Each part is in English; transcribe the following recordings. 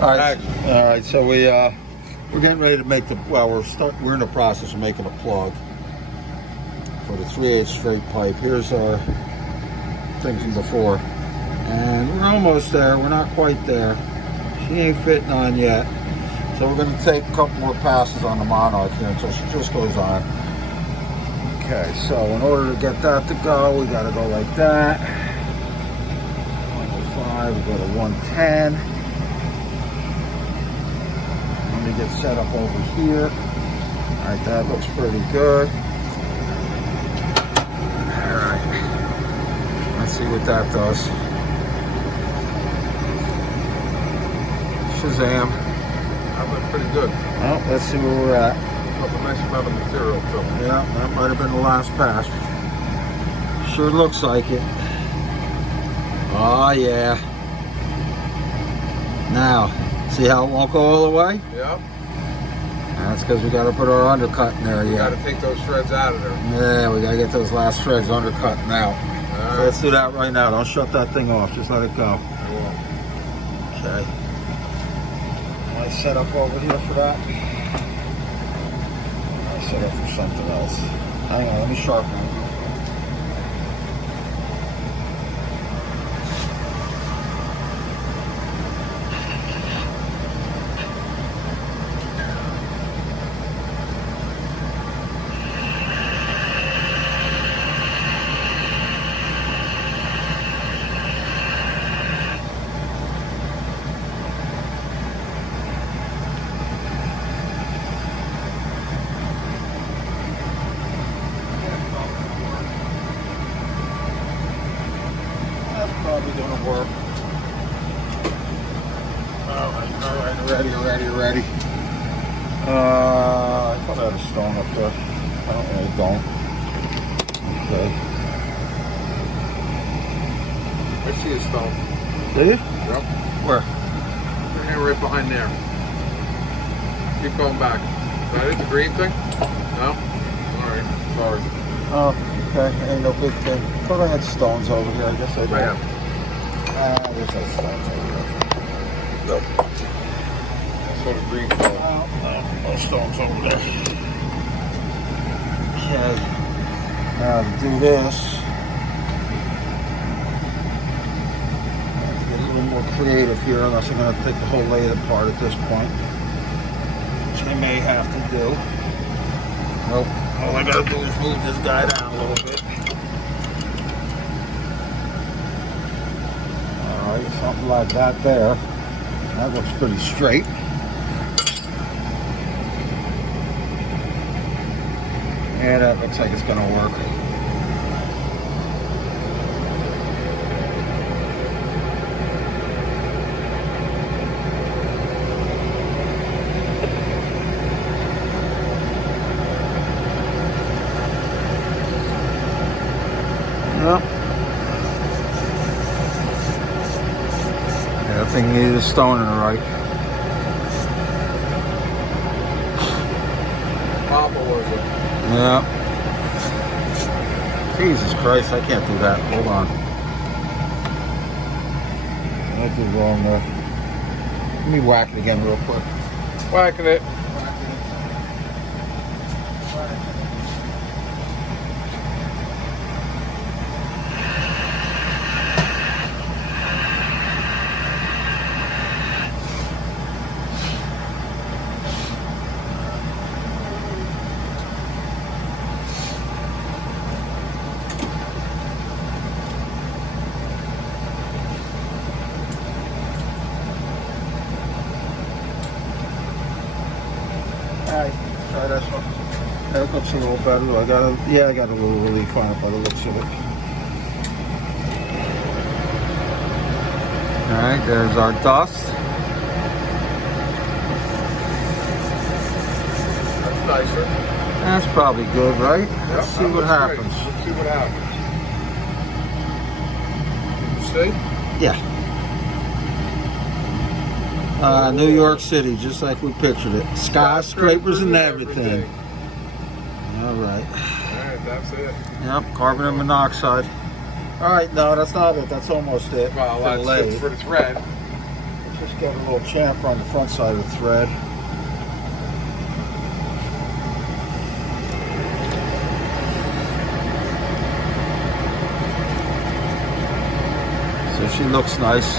All right. So we're getting ready to make the we're in the process of making a plug for the 3/8 straight pipe. Here's our thing from before, and we're almost there. We're not quite there. She ain't fitting on yet, so we're going to take a couple more passes on the monarch here until she just goes on. Okay, so in order to get that to go, we got to go like that. 105, we go to 110. Let me get set up over here. All right, that looks pretty good. All right, let's see what that does. Shazam. That went pretty good. Well, let's see where we're at. Not to mention about the material too. Yeah, that might have been the last pass. Sure looks like it. Oh yeah. Now, see how it won't go all the way? Yep. That's because we got to put our undercut in there. You got to take those shreds out of there. Yeah, we got to get those last shreds undercut now. So let's do that right now. Don't shut that thing off. Just let it go. I will. Okay. I set up over here for that. I set up for something else. Hang on, let me sharpen it. Probably gonna work. All right, ready. I thought I had a stone up there. I don't. Okay. I see a stone. Do you? Yep. Where? Right behind there. Keep going back. Is that it, the green thing? No? Alright, sorry. Oh, okay. Ain't no big thing. Thought I had stones over here. I guess I do. Yeah. There's no stones over there. Nope. That's what a green color. No stones over there. Okay. Now to do this, I have to get a little more creative here, unless I'm going to take the whole lathe apart at this point, which I may have to do. Nope. All I got to do is move this guy down a little bit. Something like that there. That looks pretty straight. Yeah, that looks like it's going to work. Yep. That thing needed a stone in the right. Papa was it? Yeah. Jesus Christ, I can't do that. Hold on. I did wrong there. Let me whack it again real quick. Whacking it. Alright, try this one. That looks a little better. I got a little relief on it by the looks of it. Alright, there's our dust. That's nicer. That's probably good, right? Let's see what happens. Let's see what happens. Can you see? Yeah. New York City, just like we pictured it. Skyscrapers and everything. All right. Alright, that's it. Yep, carbon monoxide. All right, no, that's not it. That's almost it. Well, that's it for the thread. Just got a little chamfer on the front side of the thread. So she looks nice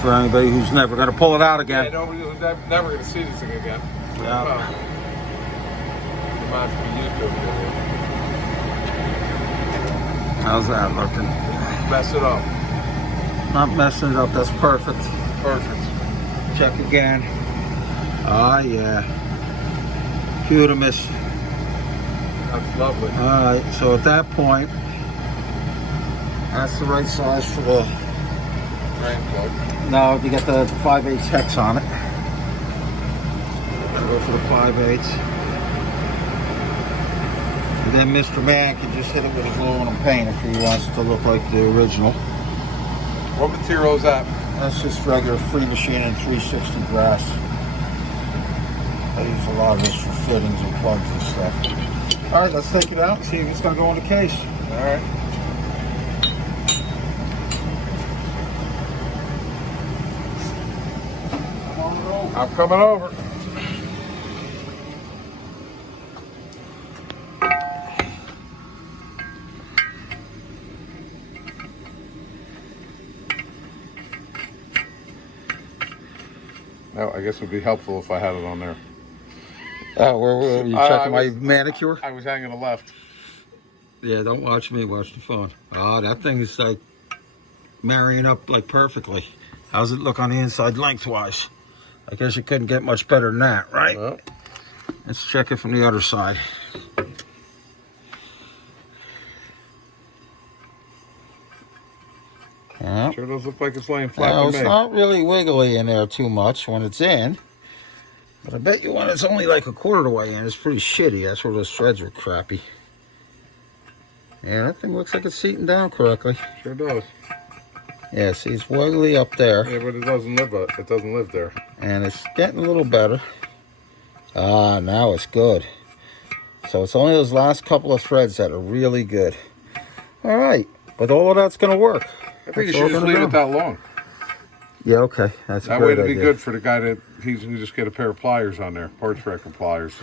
for anybody who's never going to pull it out again. Yeah, nobody's never going to see this thing again. Yeah. You might have to be used to it. How's that looking? Mess it up. Not messing it up. That's perfect. Perfect. Check again. Ah, yeah. Cue to miss. That's lovely. All right. So at that point, that's the right size for the. Drain plug. No, you got the 5/8 hex on it. Go for the 5/8. And then Mr. Man can just hit it with his aluminum paint if he wants it to look like the original. What material is that? That's just regular free machine and 360 brass. I use a lot of this for fittings and plugs and stuff. All right, let's take it out and see if it's going to go in the case. All right. I'm coming over. No, I guess it would be helpful if I had it on there. Oh, where are you checking my manicure? I was hanging a left. Yeah, don't watch me, watch the phone. Oh, that thing is like marrying up like perfectly. How's it look on the inside lengthwise? I guess you couldn't get much better than that, right? Well, let's check it from the other side. Yeah. Sure does look like it's laying flat Now, to it's me. not really wiggly in there too much when it's in. But I bet you when it's only like a quarter of the way in, it's pretty shitty. That's where those threads are crappy. Yeah, that thing looks like it's seating down correctly. Sure does. Yeah, see, it's wiggly up there. Yeah, but it doesn't live there. And it's getting a little better. Ah, now it's good. So it's only those last couple of threads that are really good. All right, but all of that's going to work. I think you should just leave it that long. Yeah, okay. That's a that way great it'd be idea. good for the guy that he can just get a pair of pliers on there, parts wrecker pliers.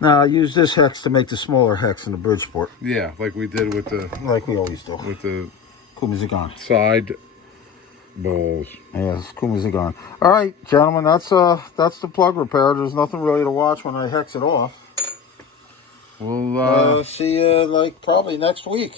Now, I use this hex to make the smaller hex in the Bridgeport. Yeah, like we did with the... Like we always do. With the... Kumizagan. Side bowls. Yes, Kumizagan. All right, gentlemen, that's the plug repair. There's nothing really to watch when I hex it off. We'll see you like probably next week.